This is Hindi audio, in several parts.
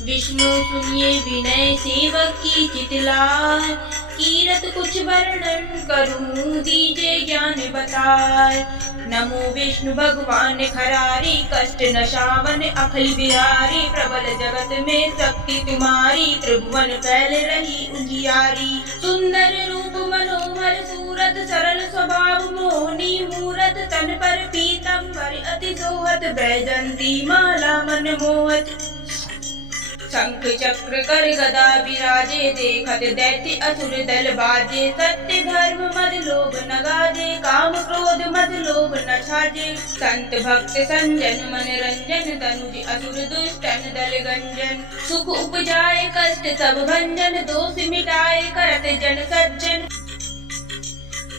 विष्णु सुनिए विनय सेवक की चितलाय, कीरत कुछ वर्णन करूं दीजे ज्ञान बताए। नमो विष्णु भगवान खरारी, कष्ट नशावन अखिल बिहारी। प्रबल जगत में शक्ति तुम्हारी, त्रिभुवन फैल रही उजियारी। सुंदर रूप मनोहर सूरत, सरल स्वभाव मोहनी मूरत। तन पर पीतंबर अति सोहत, बैजंती माला मन मोहत। शंख चक्र कर गदा विराजे, देखत दैत्य असुर दल बाजे। सत्य धर्म मद लोभ न गाजे, काम क्रोध मद लोभ न छाजे। संत भक्त संजन मन रंजन, तनुज असुर दुष्टन दल गंजन। सुख उपजाए कष्ट सब भंजन, दोष मिटाए करत जन सज्जन।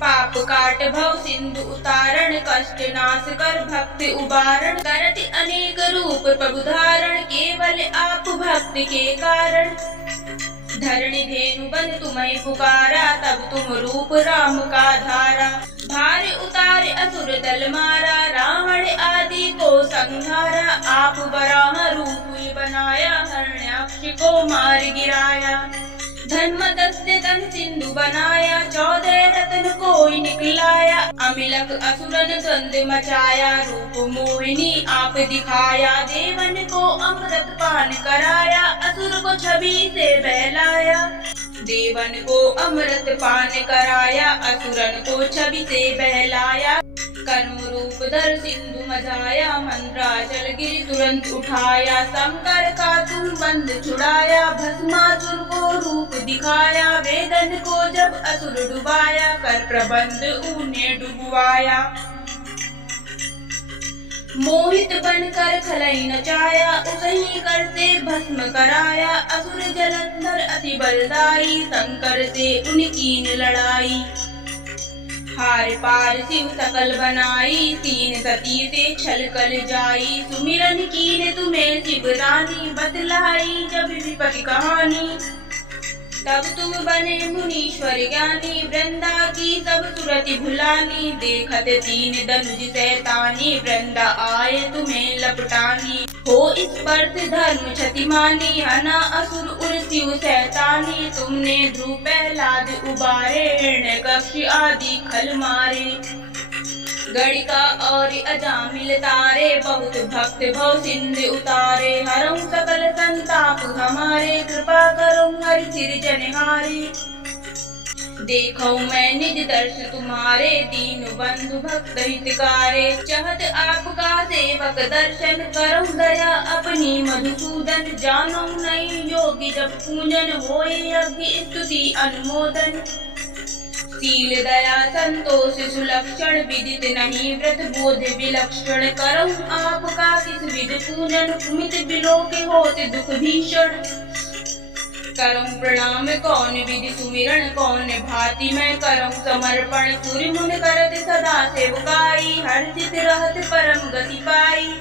पाप काट भव सिंधु उतारण, कष्ट नाश कर भक्ति उबारण। करत अनेक रूप प्रभु धारण, केवल आप भक्त के कारण। धरणी धेनु बन तुम्हें पुकारा, तब तुम रूप राम का धारा। भार उतारे असुर दल मारा, रावण आदि को संहारा। आप वराह रूप बनाया, हरण्याक्ष को मार गिराया। धर्म दस्ते तन सिंधु बनाया, 14 रत्न कोई निकलाया। अमिलक असुरन द्वंद्व मचाया, रूप मोहिनी आप दिखाया। देवन को अमृत पान कराया, असुर को छवि से बहलाया। देवन को अमृत पान कराया, असुरन को छवि से बहलाया। कर्म रूप धर सिंधु मझाया, मंद्राचल गिरि तुरंत उठाया। शंकर का तुम बंद छुड़ाया, भस्मासुर को रूप दिखाया। वेदन को जब असुर डुबाया, कर प्रबंध उन्हें डुबवाया। मोहित बनकर खलई नचाया, उसही कर से भस्म कराया। असुर जलंधर अति बलदाई, शंकर से उनकी लड़ाई। हार पार शिव सकल बनाई, तीन सती से छल कल जाई। सुमिरन कीने तुम्हें शिव रानी, बतलाई जब विपति कहानी। तब तुम बने मुनीश्वर ज्ञानी, वृंदा की सब सुरति भुलानी। देखत तीन धनुज शैतानी, वृंदा आए तुम्हें लपटानी। हो इस पर्त धर्म क्षतिमानी, हना असुर उर शिव शैतानी। तुमने ध्रुव प्रहलाद उबारे, हिरण्यकश्यप आदि खल मारे। गणिका और अजामिल तारे, बहुत भक्त भव सिंधु उतारे। हरऊं सकल संताप हमारे, कृपा करूं हरि सिरजनहारे। देखो मैं निज दर्श तुम्हारे, दीन बंधु भक्त हितकारे। चाहत आपका सेवक दर्शन, करूं दया अपनी मधुसूदन। जानो नहीं योगी जब पूजन, होए यज्ञ स्तुति अनुमोदन। शील दया संतोष सुलक्षण, विदित नहीं व्रत बोध विलक्षण। करूं आपका किस विध पूजन, कुमित बिलो के होते दुख भीषण। करूं प्रणाम कौन विधि सुमिरन, कौन भांति मैं करूं समर्पण। सूर्य मुन करत सदा सेवकाई, हर्षित रहत परम गति पाई।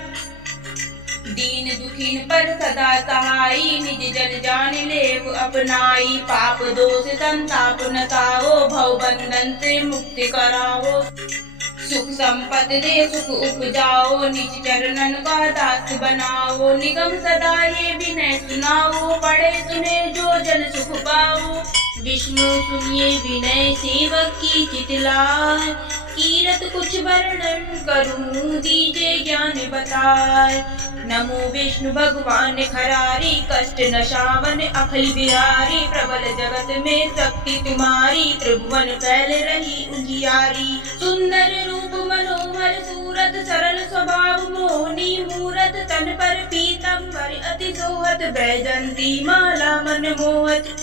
दीन दुखीन पर सदा सहाई, निज जन जान लेव अपनाई। पाप दोष संताप नसाओ, भव बंधन से मुक्ति कराओ। सुख संपत्ति दे सुख उपजाओ, निज चरणन का दास बनाओ। निगम सदा ये विनय सुनाओ, पढ़े सुने जो जन सुख पाओ। विष्णु सुनिए विनय सेवक की चितलाय, कीरत कुछ वर्णन करूं दीजे ज्ञान बताए। नमो विष्णु भगवान खरारी, कष्ट नशावन अखिल बिहारी। प्रबल जगत में शक्ति तुम्हारी, त्रिभुवन फैल रही उजियारी। सुंदर रूप मनोहर सूरत, सरल स्वभाव मोहनी मूरत। तन पर पीतंबर अति सोहत, बैजंती माला मन मोहत।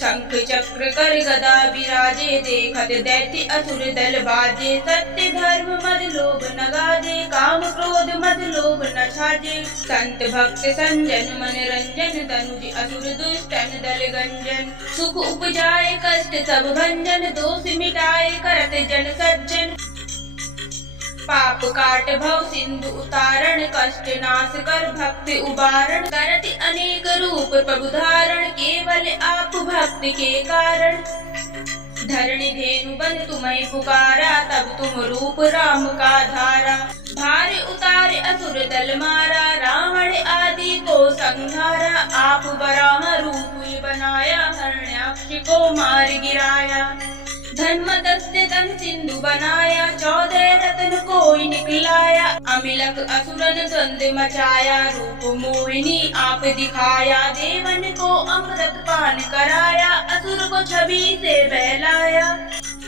शंख चक्र कर गदा विराजे, देखत दैत्य असुर दल बाजे। सत्य धर्म मद लोभ न गाजे, काम क्रोध मद लोभ न छाजे। संत भक्त संजन मन रंजन, तनुज असुर दुष्टन दल गंजन। सुख उपजाए कष्ट सब भंजन, दोष मिटाए करत जन सज्जन। पाप काट भव सिंधु उतारण, कष्ट नाश कर भक्ति उबारण। करत अनेक रूप प्रभु धारण, केवल आप भक्त के कारण। धरणी धेनु बन तुम्हें पुकारा, तब तुम रूप राम का धारा। भार उतारे असुर दल मारा, रावण आदि को संहारा। आप वराह रूप बनाया, हरण्याक्ष को मार गिराया। धर्मदस्ते तन सिंधु बनाया, 14 रत्न कोई निकलाया। अमिलक असुरन द्वंद्व मचाया, रूप मोहिनी आप दिखाया। देवन को अमृत पान कराया, असुर को छवि से बहलाया।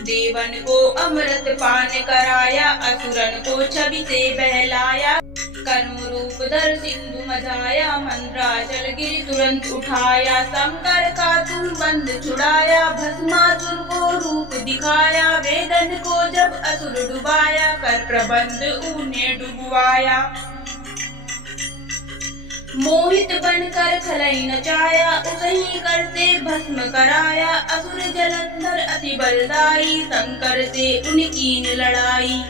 देवन को अमृत पान कराया, असुरन को छवि से बहलाया। कर्म रूप धर सिंधु मचाया, मंद्राचल गिरि तुरंत उठाया। शंकर का तुम बंद छुड़ाया, भस्मासुर को रूप दिखाया। वेदन को जब असुर डुबाया, कर प्रबंध ऊने डुबवाया। मोहित बनकर खलई नचाया, उसही करते भस्म कराया। असुर जलंधर अति बलदाई, शंकर से उनकी न लड़ाई।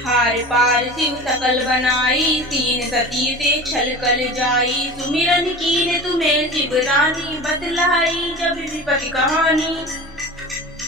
हार पार शिव सकल बनाई, 3 सती से छल कल जाई। सुमिरन कीने तुम्हें शिव रानी, बतलाई जब विपत्ति कहानी।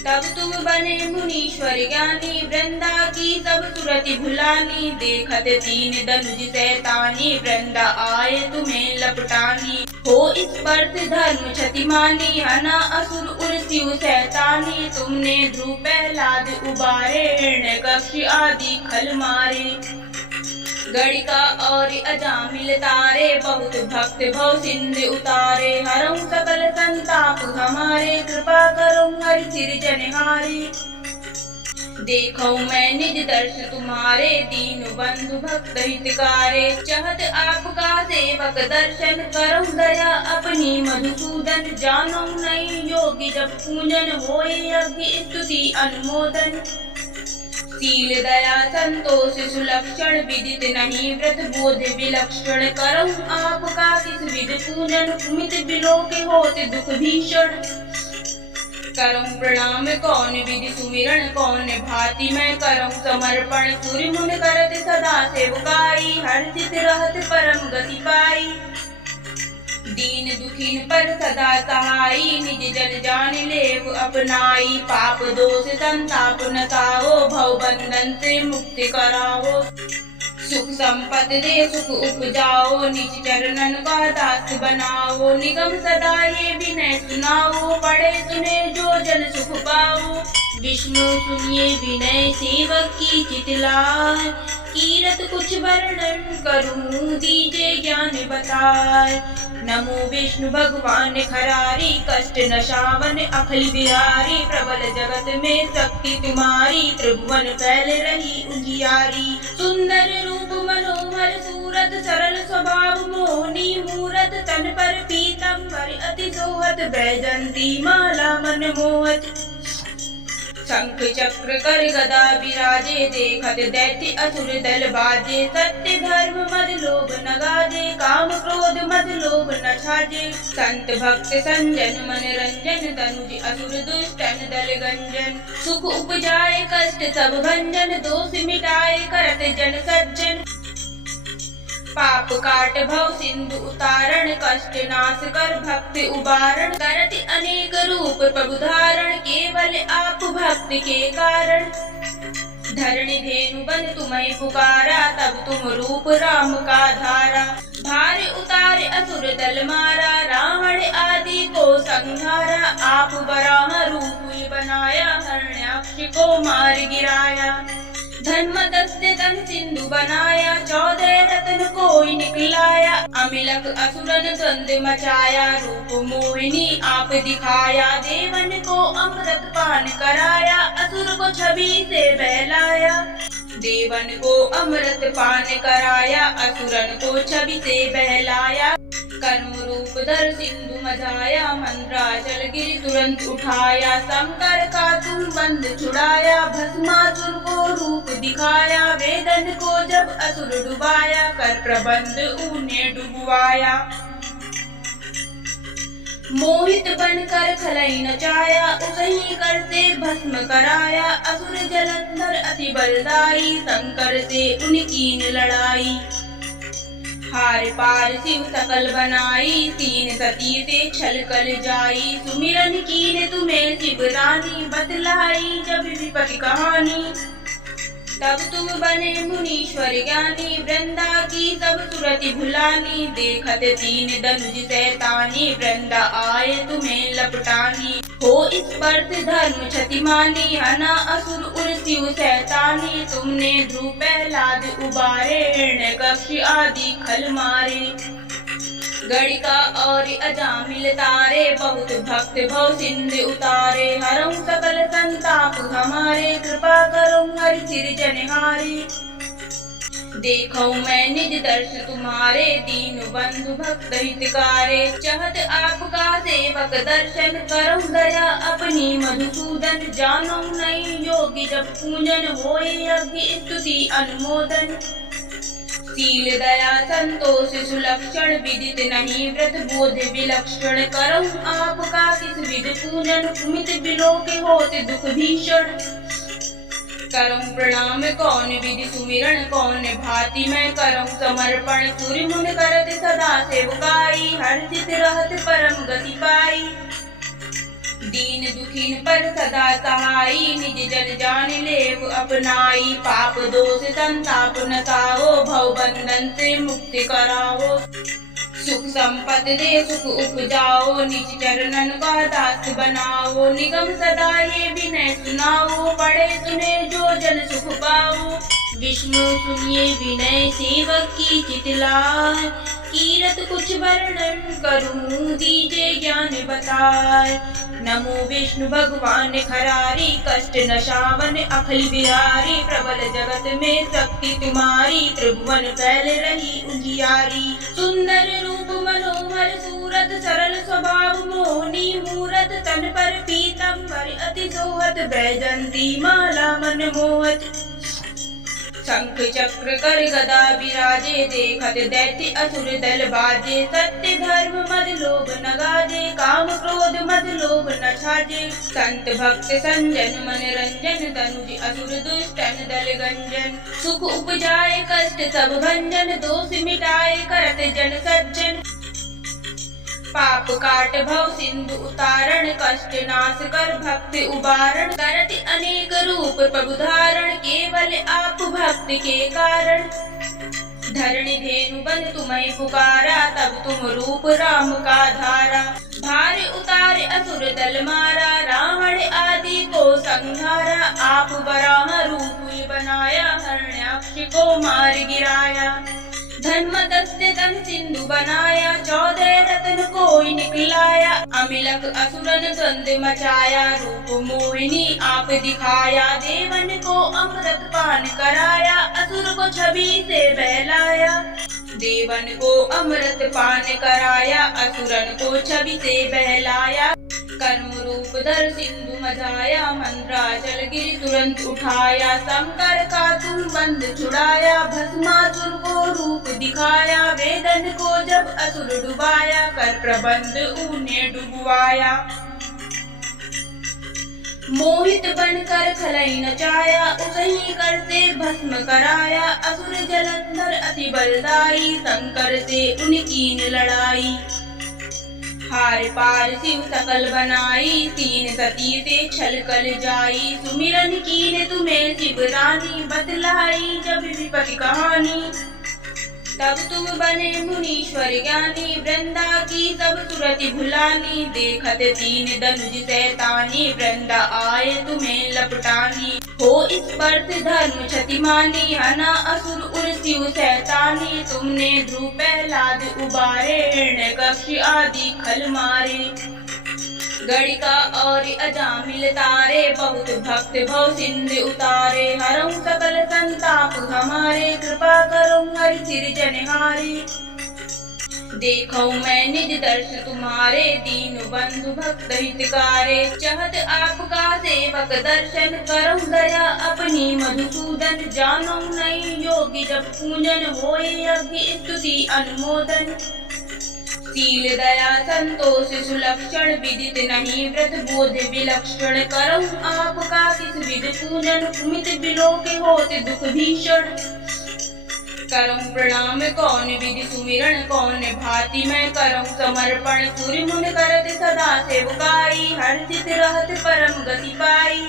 तब तुम बने मुनीश्वर ज्ञानी, वृंदा की सब सुरति भुलानी। देखत 3 धनुज शैतानी, वृंदा आए तुम्हें लपटानी। हो इस पर्त धर्म क्षतिमानी, हना असुर उर शिव शैतानी। तुमने ध्रुव प्रहलाद उबारे, हिरण्यकश्यप आदि खल मारे। गणिका और अजामिल तारे, बहुत भक्त भव सिंधु उतारे। हरऊं सकल संताप हमारे, कृपा करो हरि सिरजनहारे। देखो मैं निज दर्श तुम्हारे, दीन बंधु भक्त हितकारे। चाहत आपका सेवक दर्शन, करो दया अपनी मधुसूदन। जानो नहीं योग्य जब पूजन, होए यज्ञ स्तुति अनुमोदन। शील दया संतोष सुलक्षण, विदित नहीं व्रत बोध विलक्षण। करऊं आपका किस विध पूजन, कुमित बिलो के होते दुख भीषण। करऊं प्रणाम कौन विधि सुमिरन, कौन भांति मैं करऊं समर्पण। सूर्य मुन करत सदा सेवकाई, हर्षित रहत परम गति पाई। दीन दुखीन पर सदा सहाई, निज जन जान लेव अपनाई। पाप दोष संताप नसाओ, भव बंधन से मुक्ति कराओ। सुख संपत्ति दे सुख उपजाओ, निज चरणन का दास बनाओ। निगम सदा ये विनय सुनाओ, पढ़े सुने जो जन सुख पाओ। विष्णु सुनिए विनय सेवक की चितलाय, कीरत कुछ वर्णन करूं दीजे ज्ञान बताए। नमो विष्णु भगवान खरारी, कष्ट नशावन अखिल बिहारी। प्रबल जगत में शक्ति तुम्हारी, त्रिभुवन फैल रही उजियारी। सुंदर रूप मनोहर सूरत, सरल स्वभाव मोहनी मूरत। तन पर पीतंबर अति सोहत, बैजंती माला मन मोहत। शंख चक्र कर गदा विराजे, देखत दैत्य असुर दल बाजे। सत्य धर्म मद लोभ न गाजे, काम क्रोध मद लोभ न छाजे। संत भक्त संजन मन रंजन, तनुज असुर दुष्टन दल गंजन। सुख उपजाए कष्ट सब भंजन, दोष मिटाए करत जन सज्जन। पाप काट भव सिंधु उतारण, कष्ट नाश कर भक्ति उबारण। करत अनेक रूप प्रभु धारण, केवल आप भक्ति के कारण। धरणी धेनु बन तुम्हें पुकारा, तब तुम रूप राम का धारा। भार उतारे असुर दल मारा, रावण आदि को संहारा। आप वराह रूप बनाया, हरण्याक्ष को मार गिराया। धर्मदस्ते तन सिंधु बनाया, 14 रत्न कोई निकलाया। अमिलक असुरन द्वंद्व मचाया, रूप मोहिनी आप दिखाया। देवन को अमृत पान कराया, असुर को छवि से बहलाया। देवन को अमृत पान कराया, असुरन को छवि से बहलाया। कर्म रूप धर सिंधु मचाया, मंद्राचल गिरि तुरंत उठाया। शंकर का तुम बंद छुड़ाया, भस्मासुर को रूप दिखाया। वेदन को जब असुर डुबाया, कर प्रबंध ऊने डुबवाया। मोहित बनकर खलई नचाया, उसही करते भस्म कराया। असुर जलंधर अति बलदाई, शंकर से उनकी न लड़ाई। हार पार शिव सकल बनाई, तीन सती से छल कल जाई। सुमिरन कीन तुम्हें शिव रानी, बतलाई जब विपत्ति कहानी। तब तुम बने मुनीश्वर ज्ञानी, वृंदा की सब सुरति भुलानी। देखत तीन धनुज सैतानी, वृंदा आए तुम्हें लपटानी। हो इस परत धर्म क्षति मानी, हना असुर उर शिव सैतानी। तुमने ध्रुव प्रहलाद उबारे, हिरण्यकश्यप आदि खल मारे। गणिका और अजामिल तारे, बहुत भक्त भव सिंधु उतारे। हरऊं सकल संताप हमारे, कृपा करो हरि सिरजनहारे। देखो मैं निज दर्श तुम्हारे, दीन बंधु भक्त हितकारे। चाहत आपका सेवक दर्शन, करो दया अपनी मधुसूदन। जानो नहीं योगी जब पूजन, होए यज्ञ स्तुति अनुमोदन। शील दया संतोष सुलक्षण, विदित नहीं व्रत बोध विलक्षण। करऊं आपका किस विध पूजन, कुमित बिलोक होत दुख भीषण। करऊं प्रणाम कौन विधि सुमिरन, कौन भांति मैं करऊं समर्पण। सूर्य मुन करत सदा सेवकाई, हर्षित रहत परम गति पाई। दीन दुखीन पर सदा सहाई, निज जन जान लेव अपनाई। पाप दोष संताप नसाओ, भव बंधन से मुक्ति कराओ। सुख संपत्ति दे सुख उपजाओ, निज चरणन का दास बनाओ। निगम सदा ये विनय सुनाओ, पढ़े सुने जो जन सुख पाओ। विष्णु सुनिए विनय सेवक की चितलाय, कीरत कुछ वर्णन करूं दीजे ज्ञान बताए। नमो विष्णु भगवान खरारी, कष्ट नशावन अखिल बिहारी। प्रबल जगत में शक्ति तुम्हारी, त्रिभुवन फैल रही उजियारी। सुंदर रूप मनोहर सूरत, सरल स्वभाव मोहनी मूरत। तन पर पीतंबर अति सोहत, बैजंती माला मन मोहत। शंख चक्र कर गदा विराजे, देखत दैत्य असुर दल बाजे। सत्य धर्म मद लोभ न गाजे, काम क्रोध मद लोभ न छाजे। संत भक्त संजन मन रंजन, तनुज असुर दुष्टन दल गंजन। सुख उपजाए कष्ट सब भंजन, दोष मिटाए करत जन सज्जन। पाप काट भव सिंधु उतारण, कष्ट नाश कर भक्ति उबारण। करत अनेक रूप प्रभु धारण, केवल आप भक्त के कारण। धरणी धेनु बन तुम्हें पुकारा, तब तुम रूप राम का धारा। भार उतारे असुर दल मारा, रावण आदि को संहारा। आप वराह रूप बनाया, हिरण्याक्ष को मार गिराया। धर्म दस्ते तन सिंधु बनाया, 14 रत्न कोई निकलाया। अमिलक असुरन द्वंद्व मचाया, रूप मोहिनी आप दिखाया। देवन को अमृत पान कराया, असुर को छवि से बहलाया। देवन को अमृत पान कराया, असुरन को छवि से बहलाया। कर्म रूप धर सिंधु मचाया, मंद्राचल गिरि तुरंत उठाया। शंकर का तुम बंद छुड़ाया, भस्मासुर को रूप दिखाया। वेदन को जब असुर डुबाया, कर प्रबंध उन्हें डुबवाया। मोहित बनकर खलई नचाया, उसही करते भस्म कराया। असुर जलंधर अति बलदाई, शंकर से उनकी लड़ाई। हार पार शिव सकल बनाई, तीन सती से छल कल जाई। सुमिरन कीन तुम्हें शिव रानी, बतलाई जब विपत्ति कहानी। तब तुम बने मुनीश्वर ज्ञानी, वृंदा की सब सुरति भुलानी। देखत तीन धनुज सैतानी, वृंदा आए तुम्हें लपटानी। हो इस परत धर्म क्षति मानी, हना असुर उर शिव सैतानी। तुमने ध्रुव प्रहलाद उबारे, हिरण्यकश्यप आदि खल मारे। गणिका और अजामिल तारे, बहुत भक्त भव सिंधु उतारे। हरऊं सकल संताप हमारे, कृपा करो हरि सिरजनहारे। देखो मैं निज दर्श तुम्हारे, दीन बंधु भक्त हितकारे। चाहत आपका सेवक दर्शन, करो दया अपनी मधुसूदन। जानो नहीं योगी जब पूजन, होए यज्ञ स्तुति अनुमोदन। शील दया संतोष सुलक्षण, विदित नहीं व्रत बोध विलक्षण। करऊं आपका किस विध पूजन, कुमित बिलोक होत दुख भीषण। करऊं प्रणाम कौन विधि सुमिरन कौन भांति मैं करऊं समर्पण सूर्य मुन करत सदा सेवकाई हर्षित रहत परम गति पाई।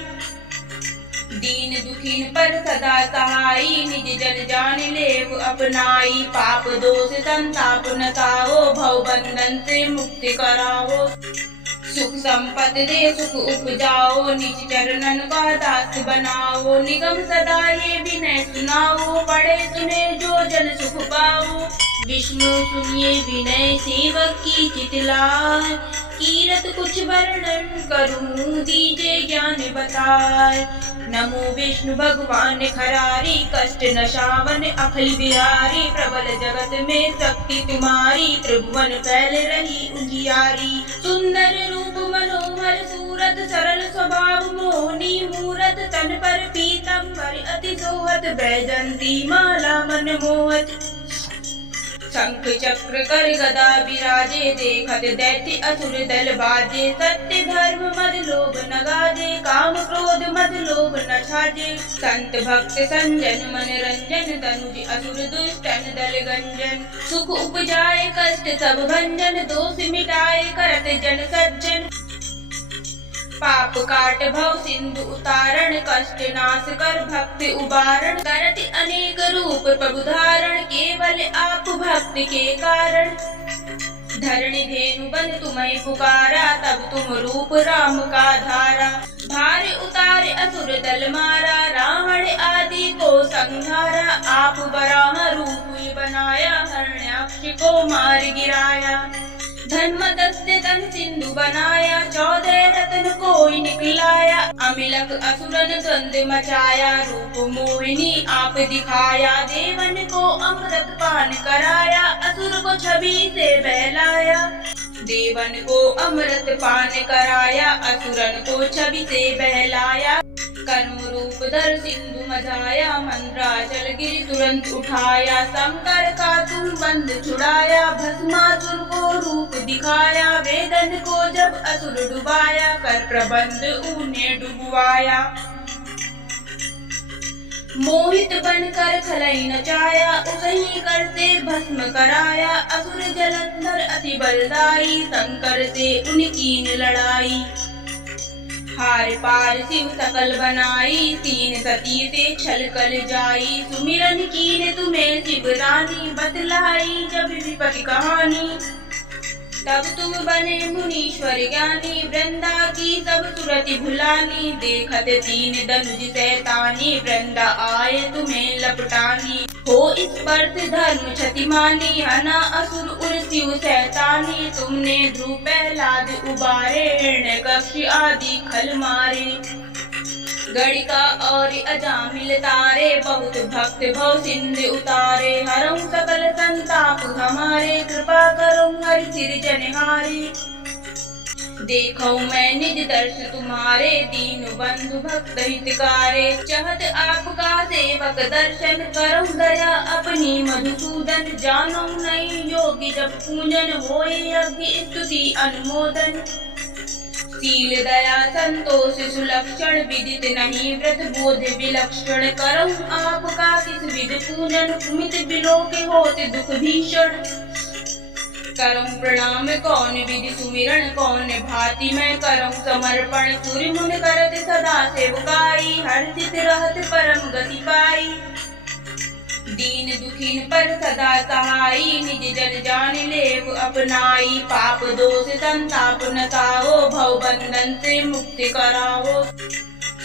दीन दुखीन पर सदा सहाई निज जन जान लेव अपनाई पाप दोष संताप नसाओ भव बंधन से मुक्ति कराओ। सुख संपत्ति दे सुख उपजाओ निज चरणन का दास बनाओ निगम सदा ये विनय सुनाओ पढ़े सुने जो जन सुख पाओ। विष्णु सुनिए विनय सेवक की चितलाय कीरत कुछ वर्णन करूं दीजे ज्ञान बताए। नमो विष्णु भगवान खरारी कष्ट नशावन अखिल बिहारी प्रबल जगत में शक्ति तुम्हारी त्रिभुवन फैल रही उजियारी। सुंदर रूप मनोहर सूरत सरल स्वभाव मोहनी मूरत तन पर पीतंबर अति सोहत बैजंती माला मन मोहत। शंख चक्र कर गदा विराजे देखत दैत्य असुर दल बाजे सत्य धर्म मद लोभ न गाजे काम क्रोध मद लोभ न छाजे। संत भक्त संजन मन रंजन तनुज असुर दुष्टन दल गंजन सुख उपजाए कष्ट सब भंजन दोष मिटाए करत जन सज्जन। पाप काट भव सिंधु उतारण कष्ट नाश कर भक्ति उबारण करत अनेक रूप प्रभु धारण केवल आप भक्त के कारण। धरणी धेनु बन तुम्हें पुकारा तब तुम रूप राम का धारा भार उतारे असुर दल मारा रावण आदि को संहारा। आप बराह रूप बनाया हरण्याक्ष को मार गिराया धर्म दस्ते तन सिंधु बनाया 14 रत्न कोई निकलाया। अमिलक असुरन द्वंद मचाया रूप मोहिनी आप दिखाया देवन को अमृत पान कराया असुर को छवि से बहलाया। देवन को अमृत पान कराया असुरन को छवि से बहलाया। कर्म रूप धर सिंधु मचाया मंद्राचल गिरि तुरंत उठाया। शंकर का तुम बंद छुड़ाया भस्मासुर को रूप दिखाया। वेदन को जब असुर डुबाया कर प्रबंध उन्हें डुबवाया। मोहित बनकर खलई नचाया उसही करते भस्म कराया। असुर जलंधर अति बलदाई शंकर से उनकी लड़ाई। हार पार शिव सकल बनाई 3 सती से छल कल जाई। सुमिरन कीने तुम्हें शिव रानी बतलाई जब विपत्ति कहानी। तब तुम बने मुनीश्वर ज्ञानी वृंदा की सब सुरति भुलानी। देखत 3 धनुज शैतानी वृंदा आए तुम्हें लपटानी। हो इस पर धर्म क्षतिमानी हना असुर उर शिव शैतानी। तुमने ध्रुव प्रहलाद उबारे हिरण्यकश्यप आदि खल मारे। गणिका और अजामिल तारे बहुत भक्त भव सिंधु उतारे। हरऊं सकल संताप हमारे कृपा करूं हरि सिरजनहारे। देखो मैं निज दर्श तुम्हारे दीन बंधु भक्त हितकारे। चाहत आपका सेवक दर्शन करूं दया अपनी मधुसूदन। जानो नहीं योगी जब पूजन होए यज्ञ स्तुति अनुमोदन। शील दया संतोष सुलक्षण विदित नहीं व्रत बोध विलक्षण। करूं आपका किस विध पूजन कुमित बिलो के होते दुख भीषण। करऊं प्रणाम कौन विधि सुमिरन कौन भांति मैं करऊं समर्पण सूर्य मुन करत सदा सेवकाई हर्षित रहत परम गति पाई। दीन दुखीन पर सदा सहाई निज जन जान लेव अपनाई। पाप दोष संताप नसाओ भव बंधन से मुक्ति कराओ।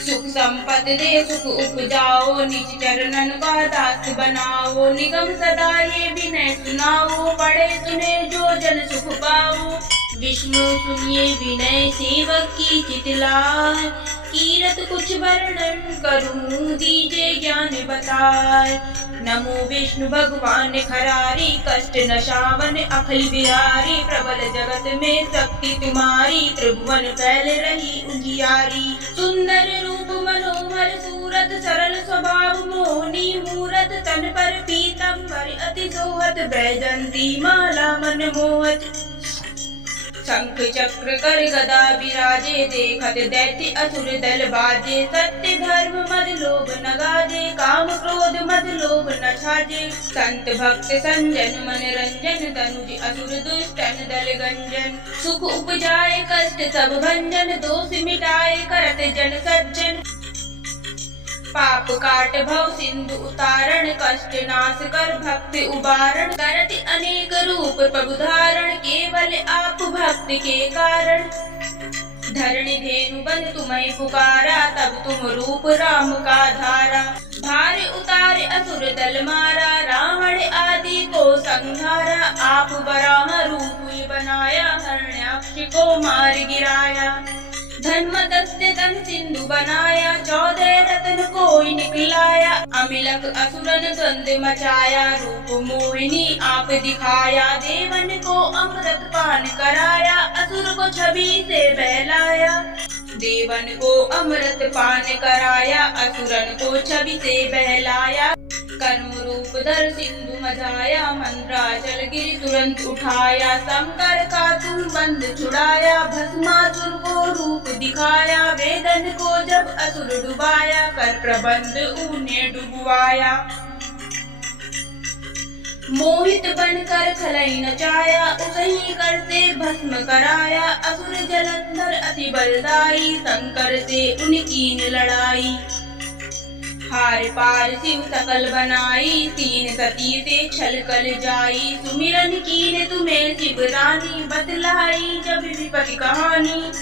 सुख संपत्ति दे सुख उपजाओ निज चरणन का दास बनाओ। निगम सदा ये विनय सुनाओ पढ़े सुने जो जन सुख पाओ। विष्णु सुनिए विनय सेवक की चितलाय कीरत कुछ वर्णन करूं दीजे ज्ञान बताए। नमो विष्णु भगवान खरारी कष्ट नशावन अखिल बिहारी प्रबल जगत में शक्ति तुम्हारी त्रिभुवन फैल रही उजियारी। सुंदर रूप मनोहर सूरत सरल स्वभाव मोहनी मूरत तन पर पीतंबर अति सोहत बैजंती माला मन मोहत। शंख चक्र कर गदा विराजे, देखत दैत्य असुर दल बाजे। सत्य धर्म मद लोभ न गाजे, काम क्रोध मद लोभ न छाजे। संत भक्त संजन मन रंजन, तनुज असुर दुष्टन दल गंजन। सुख उपजाए कष्ट सब भंजन, दोष मिटाए करत जन सज्जन। पाप काट भव सिंधु उतारण, कष्ट नाश कर भक्ति उबारण। करति अनेक रूप प्रभु धारण, केवल आप भक्ति के कारण। धरणी धेनु बन तुम्हें पुकारा, तब तुम रूप राम का धारा। भार उतारे असुर दल मारा, रावण आदि को संहारा। आप बराह रूप बनाया, हरण्याक्ष को मार गिराया। धर्म दस्ते तन सिंधु बनाया, 14 रत्न कोई निकलाया। अमिलक असुरन द्वंद मचाया, रूप मोहिनी आप दिखाया। देवन को अमृत पान कराया, असुर को छवि से बहलाया। देवन को अमृत पान कराया, असुरन को छवि से बहलाया। कर्म रूप धर सिंधु मझाया, मंद्राचल गिरि तुरंत उठाया। शंकर का तुम बंद छुड़ाया, भस्मासुर को रूप दिखाया। वेदन को जब असुर डुबाया, कर प्रबंध उन्हें डुबवाया। मोहित बनकर खलई नचाया, उसही कर से भस्म कराया। असुर जलंधर अति बलदाई, शंकर से उनकी न लड़ाई। हार पार शिव सकल बनाई, 3 सती से छल कल जाई। सुमिरन कीन तुम्हें शिव रानी, बतलाई जब विपति कहानी।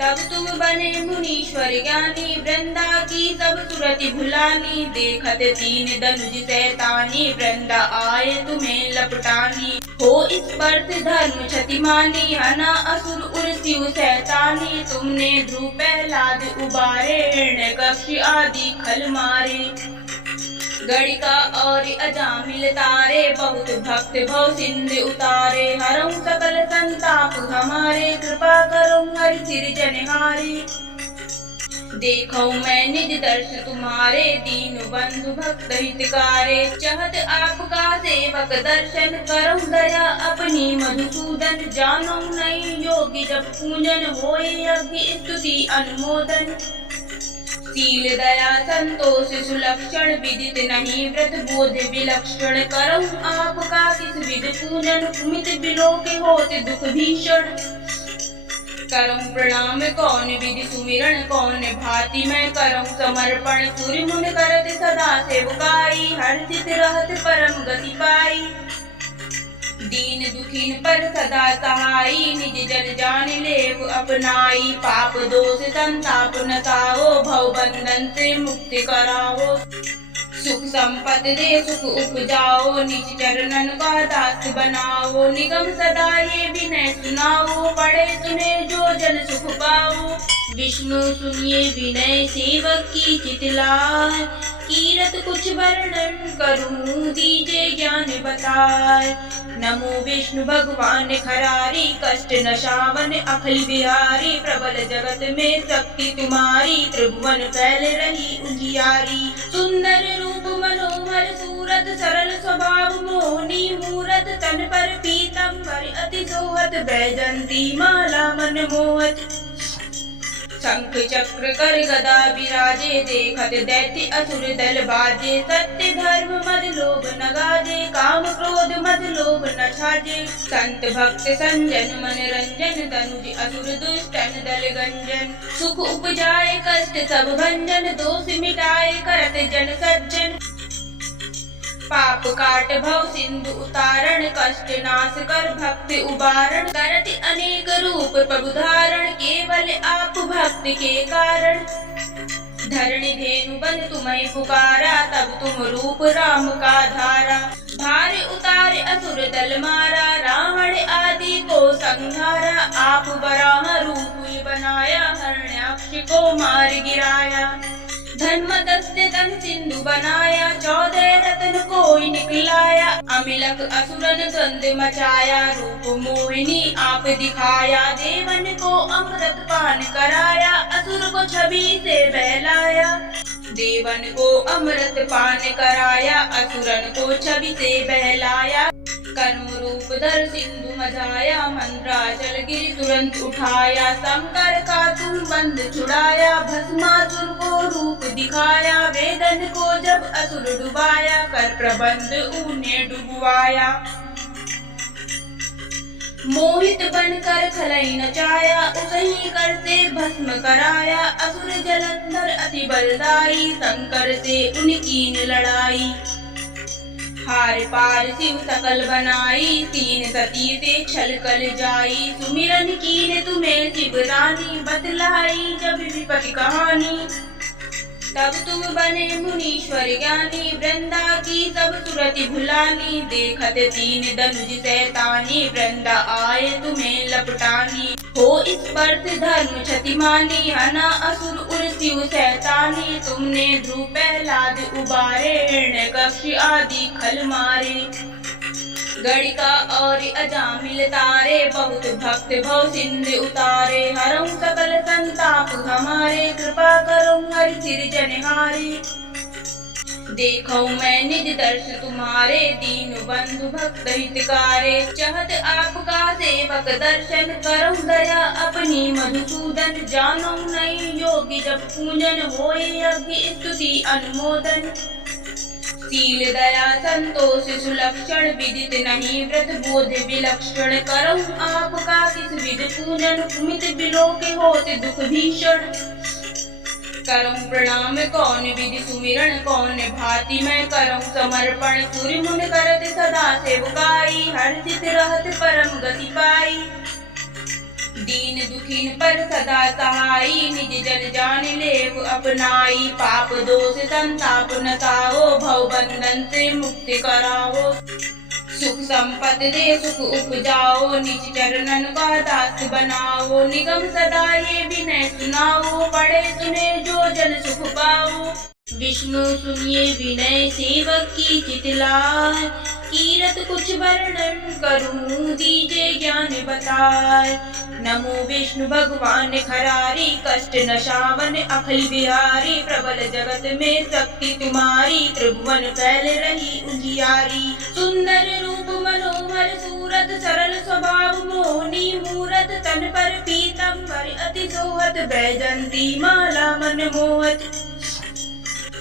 तब तुम बने मुनीश्वर ज्ञानी, वृंदा की सब सुरति भुलानी। देखत 3 धनुज सैतानी, वृंदा आए तुम्हें लपटानी। हो इस पर्त धर्म क्षतिमानी, हना असुर उर शिव सैतानी। तुमने ध्रुव प्रहलाद उबारे, हिरण्यकश्यप आदि खल मारे। गणिका और अजामिल तारे, बहुत भक्त भव सिंधु उतारे। हरऊं सकल संताप हमारे, कृपा करो हरि सिरजनहारे। देखो मैं निज दर्श तुम्हारे, दीन बंधु भक्त हितकारे। चाहत आपका सेवक दर्शन, करो दया अपनी मधुसूदन। जानो नहीं योगी जब पूजन, होए यज्ञ स्तुति अनुमोदन। शील दया संतोष सुलक्षण, विदित नहीं व्रत बोध विलक्षण। करऊं आपका किस विध पूजन, कुमित बिलोके होते दुख भीषण। करऊं प्रणाम कौन विधि सुमिरन, कौन भांति मैं करऊं समर्पण। सूर्य मुन करत सदा सेवकाई, हर्षित रहत परम गति पाई। दीन दुखीन पर सदा सहाई, निज जन जान लेव अपनाई। पाप दोष संताप नसाओ, भव बंधन से मुक्ति कराओ। सुख संपत्ति दे सुख उपजाओ, निज चरणन का दास बनाओ। निगम सदा ये विनय सुनाओ, पढ़े सुने जो जन सुख पाओ। विष्णु सुनिए विनय सेवक की चितलाय, कीरत कुछ वर्णन करूं दीजे ज्ञान बताए। नमो विष्णु भगवान खरारी, कष्ट नशावन अखिल बिहारी। प्रबल जगत में शक्ति तुम्हारी, त्रिभुवन फैल रही उजियारी। सुंदर रूप मनोहर सूरत, सरल स्वभाव मोहनी मूरत। तन पर पीतंबर अति सोहत, बैजंती माला मन मोहत। शंख चक्र कर गदा विराजे, देखत दैत्य असुर दल बाजे। सत्य धर्म मद लोभ न गाजे, काम क्रोध मद लोभ न छाजे। संत भक्त संजन मन रंजन, तनुज असुर दुष्टन दल गंजन। सुख उपजाए कष्ट सब भंजन, दोष मिटाए करत जन सज्जन। पाप काट भव सिंधु उतारण, कष्ट नाश कर भक्ति उबारण। करति अनेक रूप प्रभु धारण, केवल आप भक्ति के कारण। धरणी धेनु बन तुम्हें पुकारा, तब तुम रूप राम का धारा। भार उतारे असुर दल मारा, रावण आदि को संहारा। आप बराह रूप बनाया, हरण्याक्ष को मार गिराया। धर्म दस्ते तन सिंधु बनाया, 14 रत्न कोई निकलाया। अमिलक असुरन द्वंद मचाया, रूप मोहिनी आप दिखाया। देवन को अमृत पान कराया, असुर को छवि से बहलाया। देवन को अमृत पान कराया, असुरन को छवि से बहलाया। कर्म रूप धर सिंधु मझाया, मंद्राचल गिरि तुरंत उठाया। शंकर का तुम बंद छुड़ाया, भस्मासुर को रूप दिखाया। वेदन को जब असुर डुबाया, कर प्रबंध ऊने डुबवाया। मोहित बनकर खलई नचाया, उसही करते भस्म कराया। असुर जलंधर अति बलदाई, शंकर से उनकी न लड़ाई। हार पार शिव सकल बनाई, तीन सती से छल कल जाई। सुमिरन कीन तुम्हें शिव रानी, बतलाई जब विपति कहानी। तब तुम बने मुनीश्वर ज्ञानी, वृंदा की सब सुरति भुलानी। देखत तीन धनुज सैतानी, वृंदा आए तुम्हें लपटानी। हो इस पर्थ धर्म क्षतिमानी, हना असुर उर शिव सैतानी। तुमने ध्रुव प्रहलाद उबारे, हिरण्यकश्यप आदि खल मारे। गणिका और अजामिल तारे, बहुत भक्त भव सिंधु उतारे। हरऊं सकल संताप हमारे, कृपा करूं हरि सिरजनहारे। देखो मैं निज दर्श तुम्हारे, दीन बंधु भक्त हितकारे। चाहत आपका सेवक दर्शन, करूं दया अपनी मधुसूदन। जानो नहीं योगी जब पूजन, होए यज्ञ स्तुति अनुमोदन। शील दया संतोष सुलक्षण, विदित नहीं व्रत बोध विलक्षण। करूं आपका किस विध पूजन, कुमित बिलोक होत दुख भीषण। करूं प्रणाम कौन विधि सुमिरन, कौन भांति मैं करूं समर्पण। सूर्य मुन करत सदा सेवकाई, हर्षित रहत परम गति पाई। दीन दुखीन पर सदा सहाई, निज जन जान लेव अपनाई। पाप दोष संताप नसाओ, भव बंधन से मुक्ति कराओ। सुख संपत्ति दे सुख उपजाओ, निज चरणन का दास बनाओ। निगम सदा ये विनय सुनाओ, पढ़े सुने जो जन सुख पाओ। विष्णु सुनिए विनय सेवक की चितलाय, कीरत कुछ वर्णन करूं दीजे ज्ञान बताए। नमो विष्णु भगवान खरारी, कष्ट नशावन अखिल बिहारी। प्रबल जगत में शक्ति तुम्हारी, त्रिभुवन फैल रही उजियारी। सुंदर रूप मनोहर सूरत, सरल स्वभाव मोहनी मूरत। तन पर पीतंबर अति सोहत, बैजंती माला मन मोहत।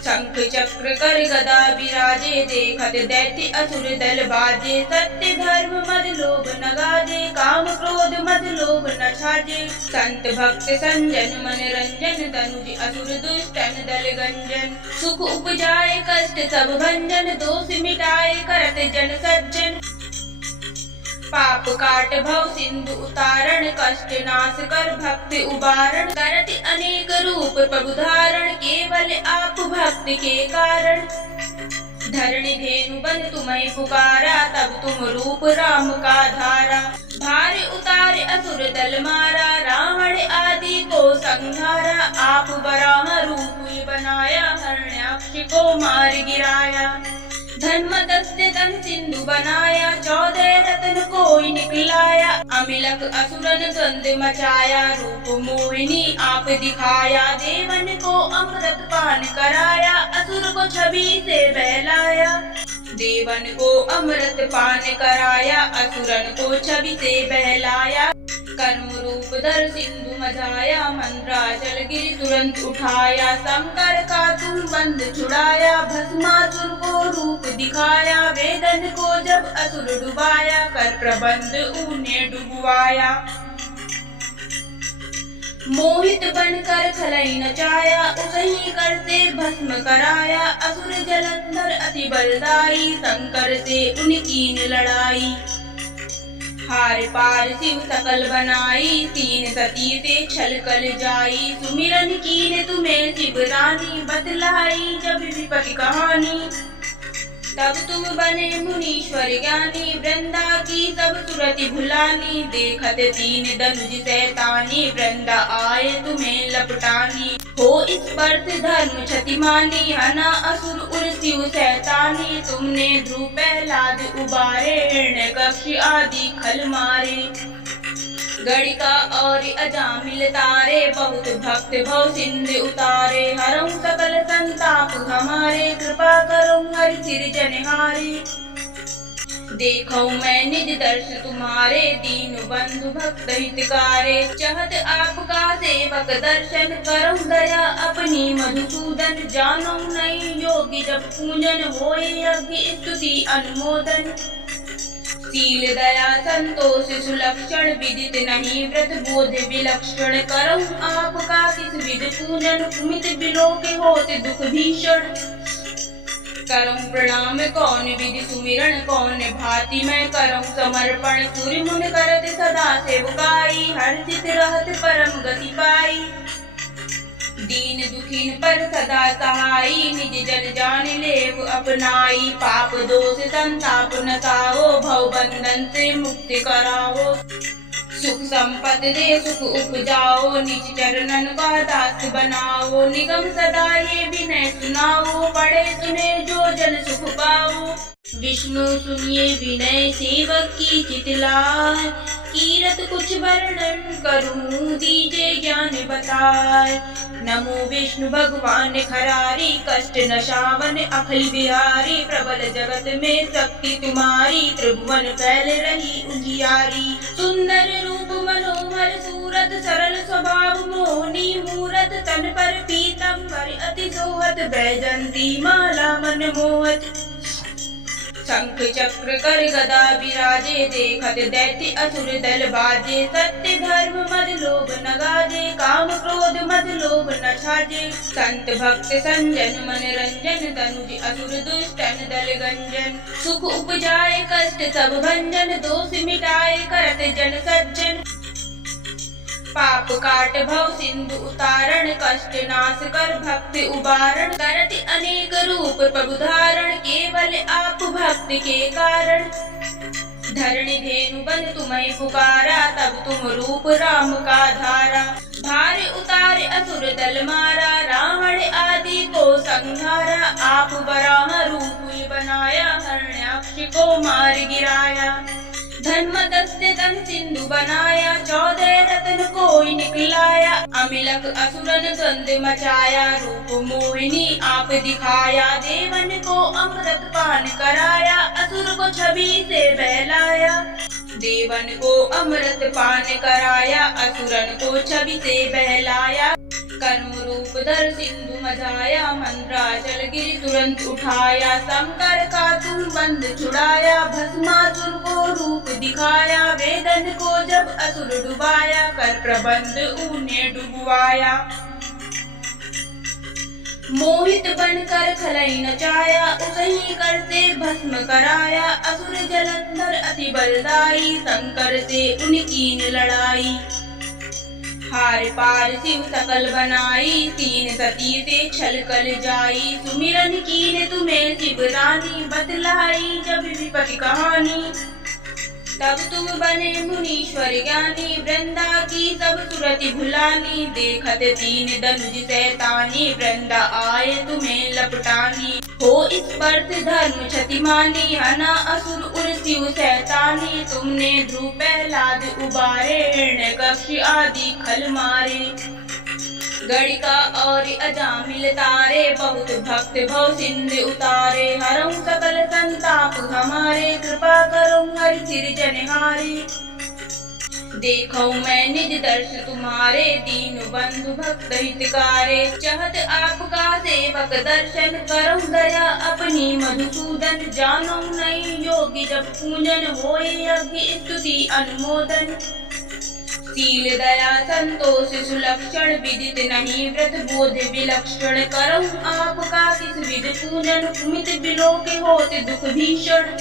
शंख चक्र कर गदा विराजे, देखत दैत्य असुर दल बाजे। सत्य धर्म मद लोभ न गाजे, काम क्रोध मद लोभ न छाजे। संत भक्त संजन मन रंजन, तनुज असुर दुष्टन दल गंजन। सुख उपजाए कष्ट सब भंजन, दोष मिटाए करत जन सज्जन। पाप काट भव सिंधु उतारण, कष्ट नाश कर भक्ति उबारण। करत अनेक रूप प्रभु धारण, केवल आप भक्ति के कारण। धरणी धेनु बन तुम्हें पुकारा, तब तुम रूप राम का धारा। भार उतारे असुर दल मारा, रावण आदि को संहारा। आप वराह रूप बनाया, हिरण्याक्ष को मार गिराया। धर्म दस्ते तन सिंधु बनाया, 14 रत्न कोई निकलाया। अमिलक असुरन द्वंद मचाया, रूप मोहिनी आप दिखाया। देवन को अमृत पान कराया, असुर को छवि से बहलाया। देवन को अमृत पान कराया, असुरन को छवि से बहलाया। कर्म रूप धर सिंधु मझाया, मंद्राचल गिरि तुरंत उठाया। शंकर का तुम बंद छुड़ाया, भस्मासुर को रूप दिखाया। वेदन को जब असुर डुबाया, कर प्रबंध ऊने डुबवाया। मोहित बनकर खलई नचाया, उसही करते भस्म कराया। असुर जलंधर अति बलदाई, शंकर से उनकी न लड़ाई। हार पार शिव सकल बनाई, तीन सती से छल कल जाई। सुमिरन कीन तुम्हें शिव रानी, बतलाई जब विपति कहानी। तब तुम बने मुनीश्वर ज्ञानी, वृंदा की सब सुरति भुलानी। देखत तीन धनुज सैतानी, वृंदा आए तुम्हें लपटानी। हो इस पर्थ धर्म क्षतिमानी, हना असुर उर शिव सैतानी। तुमने ध्रुव प्रहलाद उबारे, हिरण्यकश्यप आदि खल मारे। गणिका और अजामिल तारे, बहुत भक्त भव सिंधु उतारे। हरऊं सकल संताप हमारे, कृपा करूं हरि सिरजनहारे। देखो मैं निज दर्श तुम्हारे, दीन बंधु भक्त हितकारे। चाहत आपका सेवक दर्शन, करहु दया अपनी मधुसूदन। जानो नहीं योगी जब पूजन, होए यज्ञ स्तुति अनुमोदन। शील दया संतोष सुलक्षण, विदित नहीं व्रत बोध विलक्षण। करहु आपका किस विध पूजन, कुमित बिलोके होत दुख भीषण। करऊं प्रणाम कौन विधि सुमिरन, कौन भांति मैं करऊं समर्पण। सूर्य मुन करत सदा सेवकाई, हर्षित रहत परम गति पाई। दीन दुखीन पर सदा सहाई, निज जन जान लेव अपनाई। पाप दोष संताप नसाओ, भव बंधन से मुक्ति कराओ। सुख संपत्ति दे सुख उपजाओ, निज चरणन का दास बनाओ। निगम सदा ये विनय सुनाओ, पढ़े सुने जो जन सुख पाओ। विष्णु सुनिए विनय सेवक की चितलाय, कीरत कुछ वर्णन करूं दीजे ज्ञान बताए। नमो विष्णु भगवान खरारी, कष्ट नशावन अखिल बिहारी। प्रबल जगत में शक्ति तुम्हारी, त्रिभुवन फैल रही उजियारी। सुंदर रूप मनोहर सूरत, सरल स्वभाव मोहनी मूरत। तन पर पीतंबर अति सोहत, बैजंती माला मन मोहत। शंख चक्र कर गदा विराजे, देखत दैत्य असुर दल बाजे। सत्य धर्म मद लोभ न गाजे, काम क्रोध मद लोभ न छाजे। संत भक्त संजन मन रंजन, तनुज असुर दुष्टन दल गंजन। सुख उपजाए कष्ट सब भंजन, दोष मिटाए करत जन सज्जन। पाप काट भव सिंधु उतारण, कष्ट नाश कर भक्ति उबारण। करत अनेक रूप प्रभु धारण, केवल आप भक्त के कारण। धरणी धेनु बन तुम्हें पुकारा, तब तुम रूप राम का धारा। भार उतारे असुर दल मारा, रावण आदि को संहारा। आप बराह रूप बनाया, हरण्याक्ष को मार गिराया। धर्म दस्ते धन सिंधु बनाया, 14 रत्न कोई निकलाया। अमिलक असुरन द्वंद मचाया, रूप मोहिनी आप दिखाया। देवन को अमृत पान कराया, असुर को छवि से बहलाया। देवन को अमृत पान कराया, असुरन को छवि से बहलाया। कर्म रूप धर सिंधु मझाया, मंद्राचल गिरि तुरंत उठाया। शंकर का तुम बंद छुड़ाया, भस्मासुर को रूप दिखाया। वेदन को जब असुर डुबाया, कर प्रबंध ऊने डुबवाया। मोहित बनकर खलई नचाया, उसही करते भस्म कराया। असुर जलंधर अति बलदाई, शंकर से उनकी लड़ाई। हार पार शिव सकल बनाई, 3 सती से छल कल जाई। सुमिरन कीने तुम्हें शिव रानी, बतलाई जब विपति कहानी। तब तुम बने मुनीश्वर ज्ञानी, वृंदा की सब सुरति भुलानी। देखत 3 धनुज शैतानी, वृंदा आए तुम्हें लपटानी। हो इस पर्थ धर्म क्षतिमानी, हना असुर उर शिव शैतानी। तुमने ध्रुव प्रहलाद उबारे, हिरण्यकश्यप आदि खल मारे। गणिका और अजामिल तारे, बहुत भक्त भव सिंधु उतारे। हरऊं सकल संताप हमारे, कृपा करूं हरि सिरजनहारे। देखो मैं निज दर्श तुम्हारे, दीन बंधु भक्त हितकारे। चाहत आपका सेवक दर्शन, करहु दया अपनी मधुसूदन। जानो नहीं योगी जब पूजन, होए यज्ञ स्तुति अनुमोदन। शील दया संतोष सुलक्षण, विदित नहीं व्रत बोध विलक्षण। करऊं आपका किस विध पूजन, कुमित बिलोके होत दुख भीषण।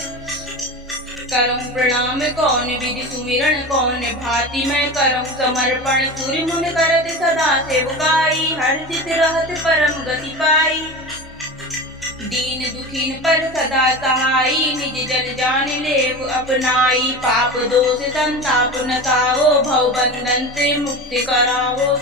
करऊं प्रणाम कौन विधि सुमिरन, कौन भांति मैं करऊं समर्पण। सूर्य मुन करत सदा सेवकाई, हर्षित रहत परम गति पाई। दीन दुखीन पर सदा सहाई, निज जन जान लेव अपनाई। पाप दोष संताप नसाओ, भव बंधन से मुक्ति कराओ।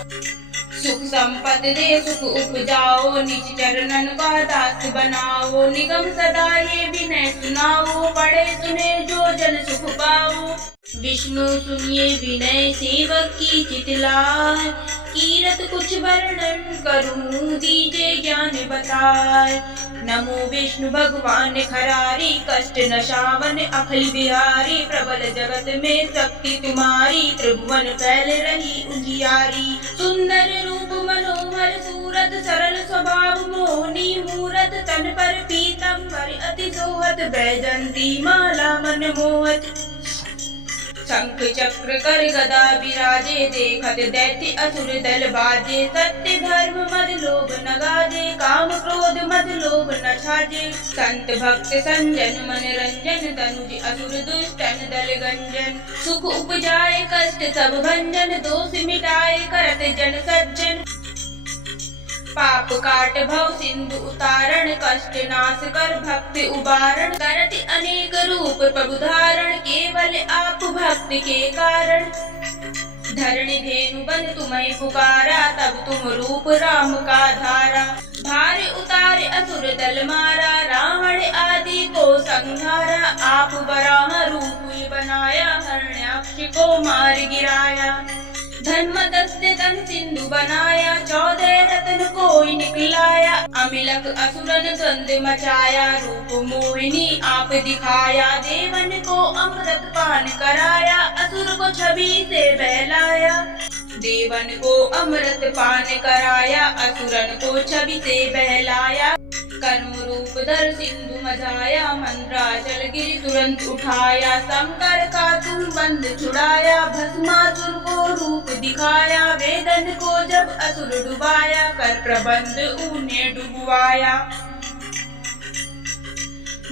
सुख संपत्ति दे सुख उपजाओ, निज चरणन का दास बनाओ। निगम सदा ये विनय सुनाओ, पढ़े सुने जो जन सुख पाओ। विष्णु सुनिए विनय सेवक की चितलाय, कीरत कुछ वर्णन करूं दीजे ज्ञान बताए। नमो विष्णु भगवान खरारी कष्ट नशावन अखिल बिहारी। प्रबल जगत में शक्ति तुम्हारी त्रिभुवन फैल रही उजियारी। सुंदर रूप मनोहर सूरत सरल स्वभाव मोहनी मूरत। तन पर पीतंबर अति सोहत बैजंती माला मन मोहत। शंख चक्र कर गदा विराजे देखत दैत्य असुर दल बाजे। सत्य धर्म मद लोभ न गाजे काम क्रोध मद लोभ न छाजे। संत भक्त संजन मन रंजन तनुज असुर दुष्टन दल गंजन। सुख उपजाए कष्ट सब भंजन दोष मिटाए करत जन सज्जन। पाप काट भव सिंधु उतारण कष्ट नाश कर भक्ति उबारण। करत अनेक रूप प्रभु धारण केवल आप भक्त के कारण। धरणी धेनु बन तुम्हें पुकारा तब तुम रूप राम का धारा। भार उतारे असुर दल मारा रावण आदि को संहारा। आप वराह रूप बनाया हरण्याक्ष को मार गिराया। धर्मदस्ते तन सिंधु बनाया 14 रत्न कोई निकलाया। अमिलक असुरन द्वंद्व मचाया रूप मोहिनी आप दिखाया। देवन को अमृत पान कराया असुर को छवि से बहलाया। देवन को अमृत पान कराया असुरन को छवि से बहलाया। कर्म रूप धर सिंधु मजाया मंद्राचल गिरि तुरंत उठाया। शंकर का तुम बंद छुड़ाया भस्मासुर को रूप दिखाया। वेदन को जब असुर डुबाया कर प्रबंध उन्हें डुबवाया।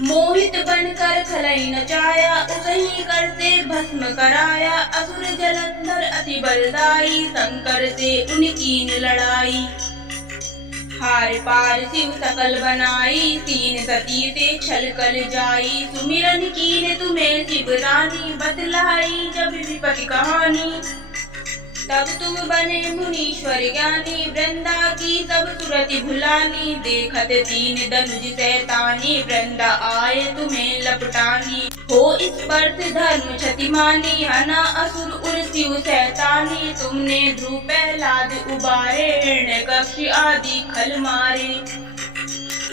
मोहित बनकर खलई नचाया उसही करते भस्म कराया। असुर जलंधर अति बलदाई शंकर से उनकी न लड़ाई। हार पार शिव सकल बनाई 3 सती से छल कल जाई। सुमिरन कीन तुम्हें शिव रानी बतलाई जब विपत्ति कहानी। तब तुम बने मुनीश्वर ज्ञानी वृंदा की सब सुरति भुलानी। देखत 3 धनुज शैतानी वृंदा आए तुम्हें लपटानी। हो इस पर्थ धर्म क्षतिमानी हना असुर उर शिव शैतानी। तुमने ध्रुव प्रहलाद उबारे हिरण्यकश्यप आदि खल मारे।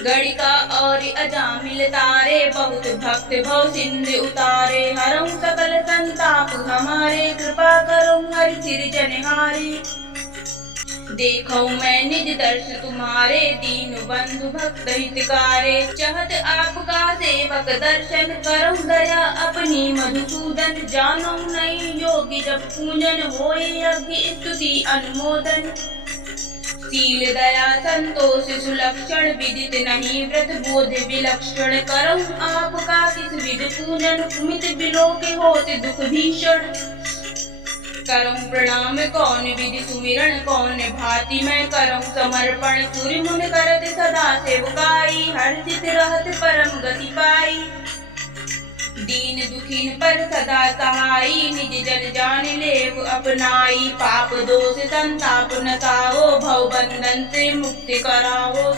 गणिका और अजामिल तारे बहुत भक्त भव सिंधु उतारे। हरऊं सकल संताप हमारे कृपा करो हरि सिर जनहारे। देखो मैं निज दर्श तुम्हारे दीन बंधु भक्त हितकारे। चाहत आपका सेवक दर्शन करो दया अपनी मधुसूदन। जानो नहीं योगी जब पूजन होए यज्ञ स्तुति अनुमोदन। शील दया संतोष सुलक्षण विदित नहीं व्रत बोध विलक्षण। करऊं आपका किस विध पूजन कुमित बिलो के होते दुख भीषण। करऊं प्रणाम कौन विधि सुमिरन कौन भांति मैं करऊं समर्पण। सूर्य मुन करत सदा सेवकाई हर्षित रहत परम गति पाई। दीन दुखीन पर सदा सहाई निज जन जान लेव अपनाई। पाप दोष संताप नसाओ भव बंधन से मुक्ति कराओ।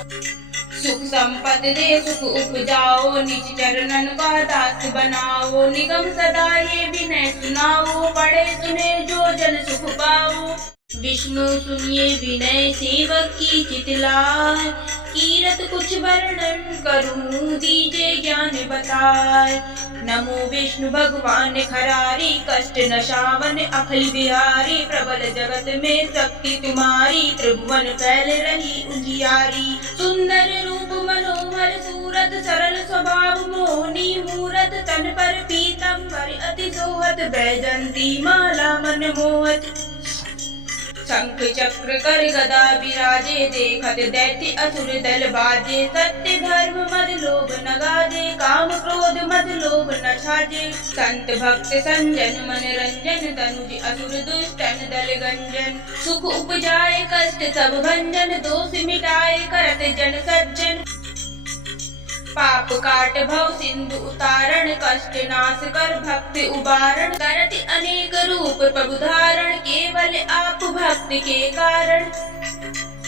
सुख संपत्ति दे सुख उपजाओ निज चरणन का दास बनाओ। निगम सदा ये विनय सुनाओ पढ़े सुने जो जन सुख पाओ। विष्णु सुनिए विनय सेवक की चितलाय। कीरत कुछ वर्णन करूं दीजे ज्ञान बताए। नमो विष्णु भगवान खरारी कष्ट नशावन अखिल बिहारी। प्रबल जगत में शक्ति तुम्हारी त्रिभुवन फैल रही उजियारी। सुंदर रूप मनोहर सूरत सरल स्वभाव मोहनी मूरत। तन पर पीतंबर अति सोहत बैजंती माला मन मोहत। शंख चक्र कर गदा विराजे देखत दैत्य असुर दल बाजे। सत्य धर्म मद लोभ न गाजे काम क्रोध मद लोभ न छाजे। संत भक्त संजन मन रंजन तनुज असुर दुष्टन दल गंजन। सुख उपजाए कष्ट सब भंजन दोष मिटाए करत जन सज्जन। पाप काट भव सिंधु उतारण कष्ट नाश कर भक्ति उबारण। करत अनेक रूप प्रभु धारण केवल आप भक्त के कारण।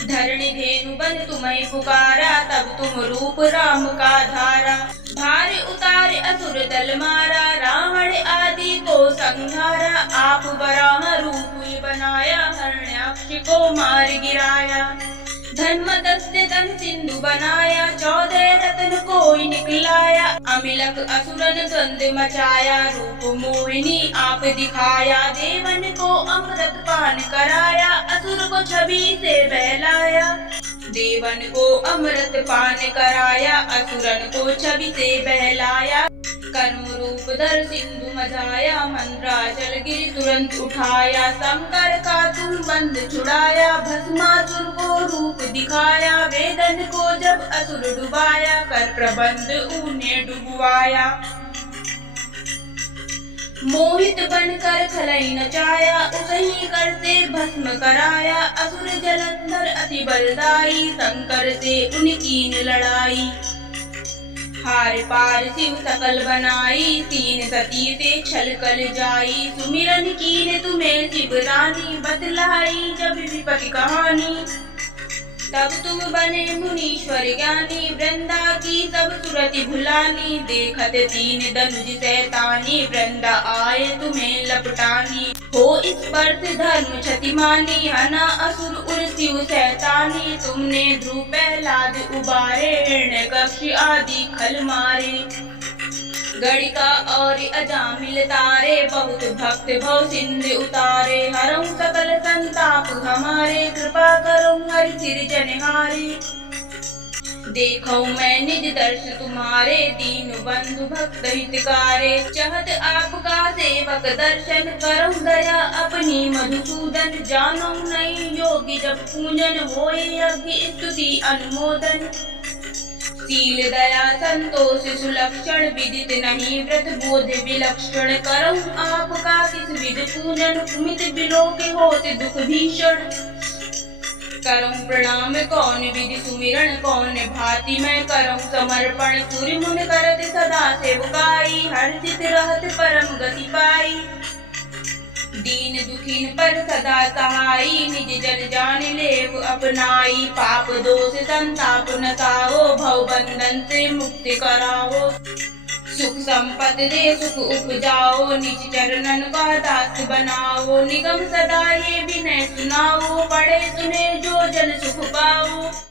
धरणी धेनु बन तुम्हें पुकारा तब तुम रूप राम का धारा। भार उतारे असुर दल मारा रावण आदि को संहारा। आप वराह रूप बनाया हरण्याक्ष तक्ष को मार गिराया। धन्वन्तस्य तन सिंधु बनाया, 14 रत्न कोई निकलाया। अमिलक असुरन द्वंद्व मचाया, रूप मोहिनी आप दिखाया। देवन को अमृत पान कराया, असुर को छवि से बहलाया। देवन को अमृत पान कराया, असुरन को छवि से बहलाया। कर्म रूप धर सिंधु मचाया, मंद्राचल गिरि तुरंत उठाया। शंकर का तुम बंद छुड़ाया, भस्मासुर को रूप दिखाया। वेदन को जब असुर डुबाया, कर प्रबंध उन्हें डुबवाया। मोहित बनकर खलई नचाया, उसही करते भस्म कराया। असुर जलंधर अति बलदाई, शंकर से उनकी न लड़ाई। हार पार शिव सकल बनाई, 3 सती से छल कल जाई। सुमिरन कीन तुम्हें शिव रानी, बतलाई जब विपत्ति कहानी। तब तुम बने मुनीश्वर ज्ञानी, वृंदा की सब सुरति भुलानी। देखत 3 धनुज शैतानी, वृंदा आए तुम्हें लपटानी। हो इस पर्थ धर्म क्षतिमानी, हना असुर उर शिव शैतानी। तुमने ध्रुव प्रहलाद उबारे, हिरण्यकश आदि खल मारे। गणिका और अजामिल तारे, बहुत भक्त भव सिंधु उतारे। हरऊं सकल संताप हमारे, कृपा करो हरि सिरजनहारे। देखो मैं निज दर्श तुम्हारे, दीन बंधु भक्त हितकारे। चाहत आपका सेवक दर्शन, करो दया अपनी मधुसूदन। जानो नहीं योगी जब पूजन, होए यज्ञ स्तुति अनुमोदन। शील दया संतोष सुलक्षण, विदित नहीं व्रत बोध विलक्षण। करऊं आपका किस विध पूजन, कुमित बिलोक होत दुख भीषण। करऊं प्रणाम कौन विधि सुमिरन, कौन भांति मैं करऊं समर्पण। सूर्य मुन करत सदा सेवकाई, हर्षित रहत परम गति पाई। दीन दुखीन पर सदा सहाई, निज जन जान लेव अपनाई। पाप दोष संताप नसाओ, भव बंधन से मुक्ति कराओ। सुख संपत्ति दे सुख उपजाओ, निज चरणन का दास बनाओ। निगम सदा ये विनय सुनाओ, पढ़े सुने जो जन सुख पाओ।